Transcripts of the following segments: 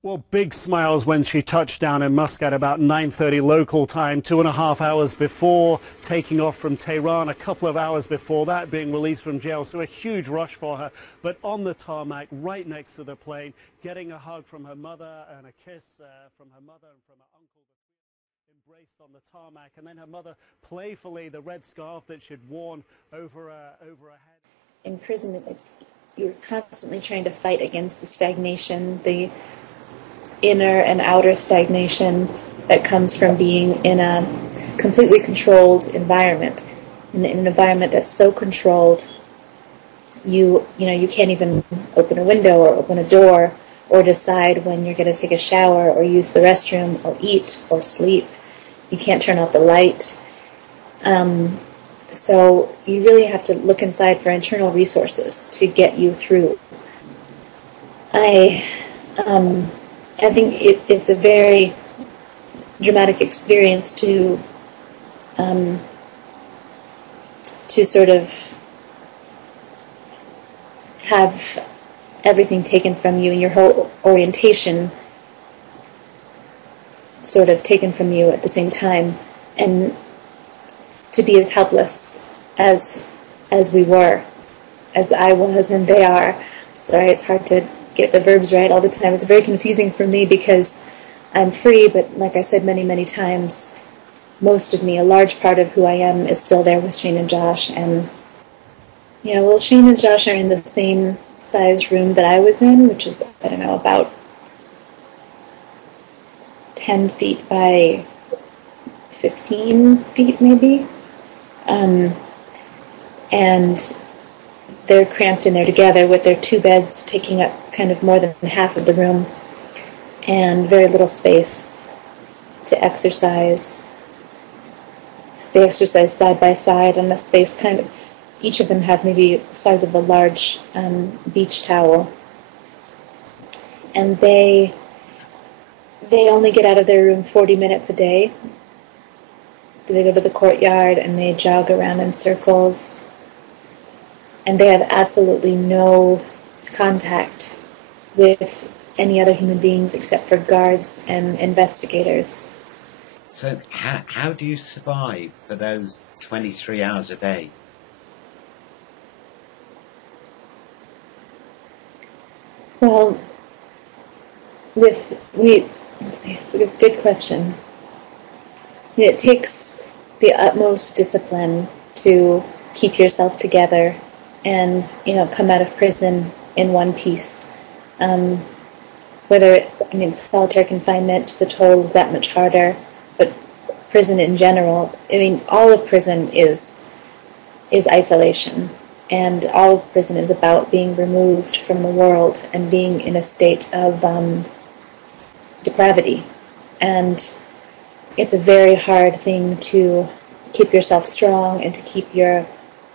Well, big smiles when she touched down in Muscat about 9:30 local time, 2.5 hours before taking off from Tehran, a couple of hours before that being released from jail. So a huge rush for her. But on the tarmac, right next to the plane, getting a hug from her mother and a kiss from her mother and from her uncle, embraced on the tarmac. And then her mother playfully, the red scarf that she'd worn over her head. In prison, you're constantly trying to fight against the stagnation, the inner and outer stagnation that comes from being in a completely controlled environment, in an environment that's so controlled you can't even open a window or open a door or decide when you're going to take a shower or use the restroom or eat or sleep. You can't turn off the light. So you really have to look inside for internal resources to get you through. I think it's a very dramatic experience to sort of have everything taken from you and your whole orientation sort of taken from you at the same time, and to be as helpless as we were, as I was and they are. Sorry, it's hard to get the verbs right all the time. It's very confusing for me because I'm free, but like I said many, many times, most of me, a large part of who I am, is still there with Shane and Josh. And yeah, well, Shane and Josh are in the same size room that I was in, which is, I don't know, about 10 feet by 15 feet maybe. And they're cramped in there together with their two beds taking up kind of more than half of the room and very little space to exercise. They exercise side by side on a space kind of, each of them have maybe the size of a large beach towel. And they only get out of their room 40 minutes a day. They go to the courtyard and they jog around in circles. And they have absolutely no contact with any other human beings except for guards and investigators. So how do you survive for those 23 hours a day? Well, let's see, it's a good question. It takes the utmost discipline to keep yourself together and, come out of prison in one piece. Solitary confinement, the toll is that much harder, but prison in general, all of prison is isolation, and all of prison is about being removed from the world and being in a state of depravity. And it's a very hard thing to keep yourself strong and to keep your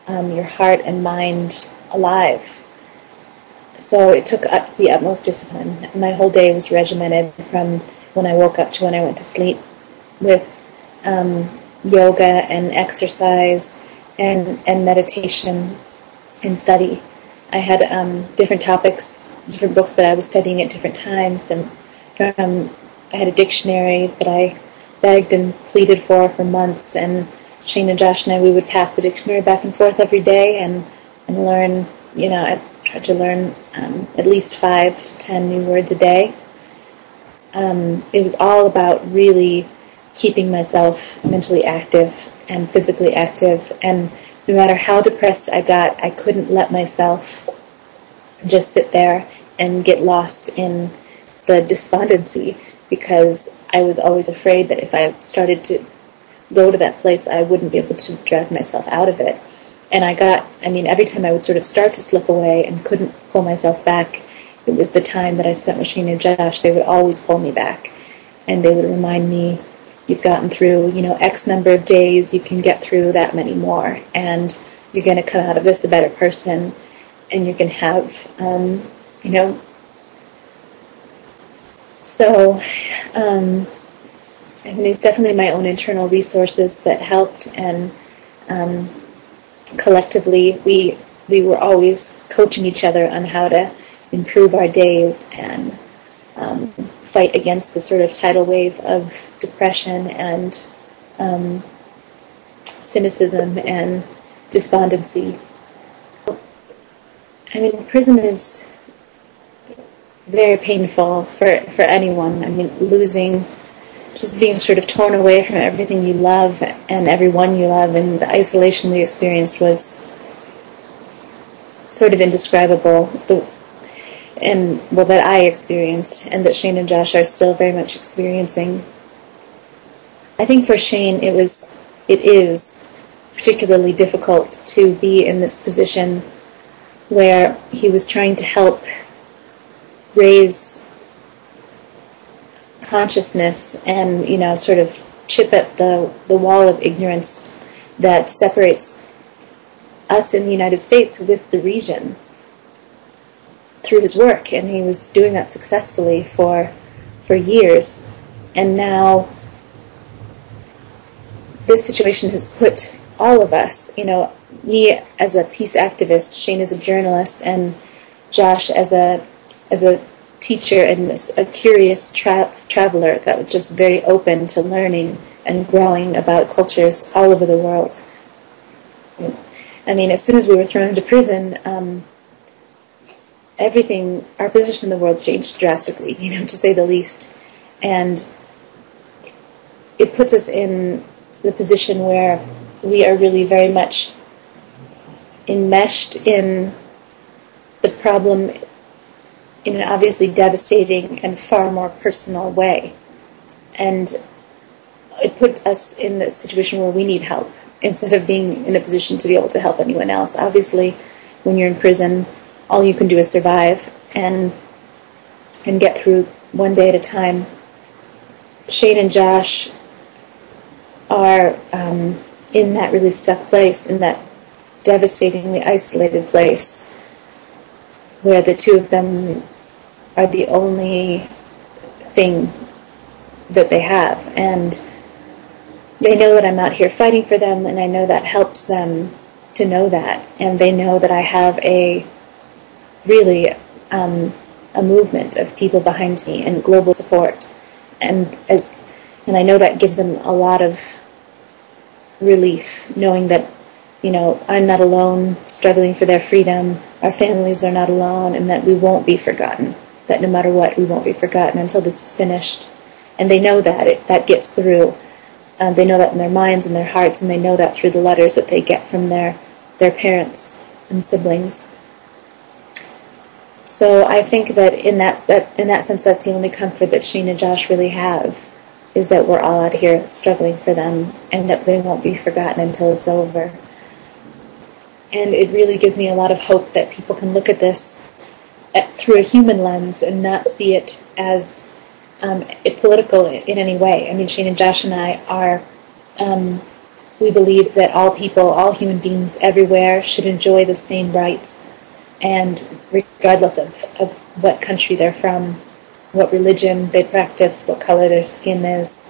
heart and mind alive. So it took the utmost discipline. My whole day was regimented from when I woke up to when I went to sleep, with yoga and exercise and meditation and study. I had different topics, different books that I was studying at different times, and I had a dictionary that I begged and pleaded for months, and Shane and Josh and I, we would pass the dictionary back and forth every day and learn, I tried to learn at least 5 to 10 new words a day. It was all about really keeping myself mentally active and physically active, and no matter how depressed I got, I couldn't let myself just sit there and get lost in the despondency, because I was always afraid that if I started to go to that place, I wouldn't be able to drag myself out of it. And every time I would sort of start to slip away and couldn't pull myself back, it was the time that I spent with Shane and Josh. They would always pull me back, and they would remind me, you've gotten through, X number of days, you can get through that many more, and you're going to come out of this a better person, and you can have, So, it's definitely my own internal resources that helped, and collectively we were always coaching each other on how to improve our days and fight against the sort of tidal wave of depression and cynicism and despondency. I mean, prison is very painful for anyone. I mean, losing, just being sort of torn away from everything you love and everyone you love, and the isolation we experienced was sort of indescribable. That I experienced, and that Shane and Josh are still very much experiencing. I think for Shane, it is particularly difficult to be in this position where he was trying to help raise consciousness and, sort of chip at the wall of ignorance that separates us in the United States with the region through his work, and he was doing that successfully for years. And now this situation has put all of us, me as a peace activist, Shane as a journalist, and Josh as a teacher and a curious traveler that was just very open to learning and growing about cultures all over the world. I mean, as soon as we were thrown into prison, our position in the world changed drastically, to say the least. And it puts us in the position where we are really very much enmeshed in the problem in an obviously devastating and far more personal way. And it puts us in the situation where we need help instead of being in a position to be able to help anyone else. Obviously, when you're in prison, all you can do is survive and get through one day at a time. Shane and Josh are in that really stuck place, in that devastatingly isolated place, where the two of them are the only thing that they have. And they know that I'm out here fighting for them, and I know that helps them to know that. And they know that I have a movement of people behind me and global support. And I know that gives them a lot of relief, knowing that, I'm not alone struggling for their freedom, our families are not alone, and that we won't be forgotten, that no matter what, we won't be forgotten until this is finished. And they know that, that gets through. They know that in their minds and their hearts, and they know that through the letters that they get from their parents and siblings. So I think that in that sense, that's the only comfort that Shane and Josh really have, is that we're all out here struggling for them, and that they won't be forgotten until it's over. And it really gives me a lot of hope that people can look at this through a human lens and not see it as political in any way. I mean, Shane and Josh and I are, we believe that all people, all human beings everywhere should enjoy the same rights, and regardless of what country they're from, what religion they practice, what color their skin is.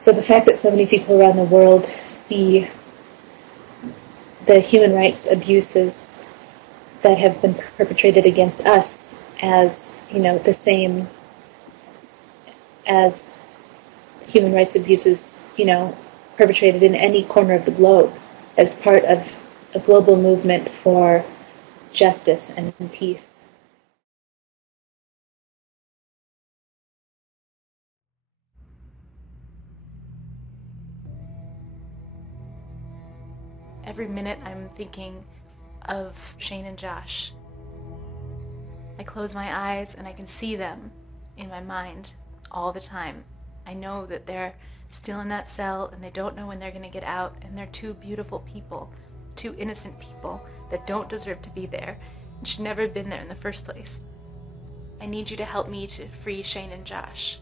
So the fact that so many people around the world see the human rights abuses that have been perpetrated against us as, the same as human rights abuses, perpetrated in any corner of the globe, as part of a global movement for justice and peace. Every minute I'm thinking of Shane and Josh. I close my eyes and I can see them in my mind all the time. I know that they're still in that cell and they don't know when they're going to get out, and they're two beautiful people, two innocent people that don't deserve to be there and should never have been there in the first place. I need you to help me to free Shane and Josh.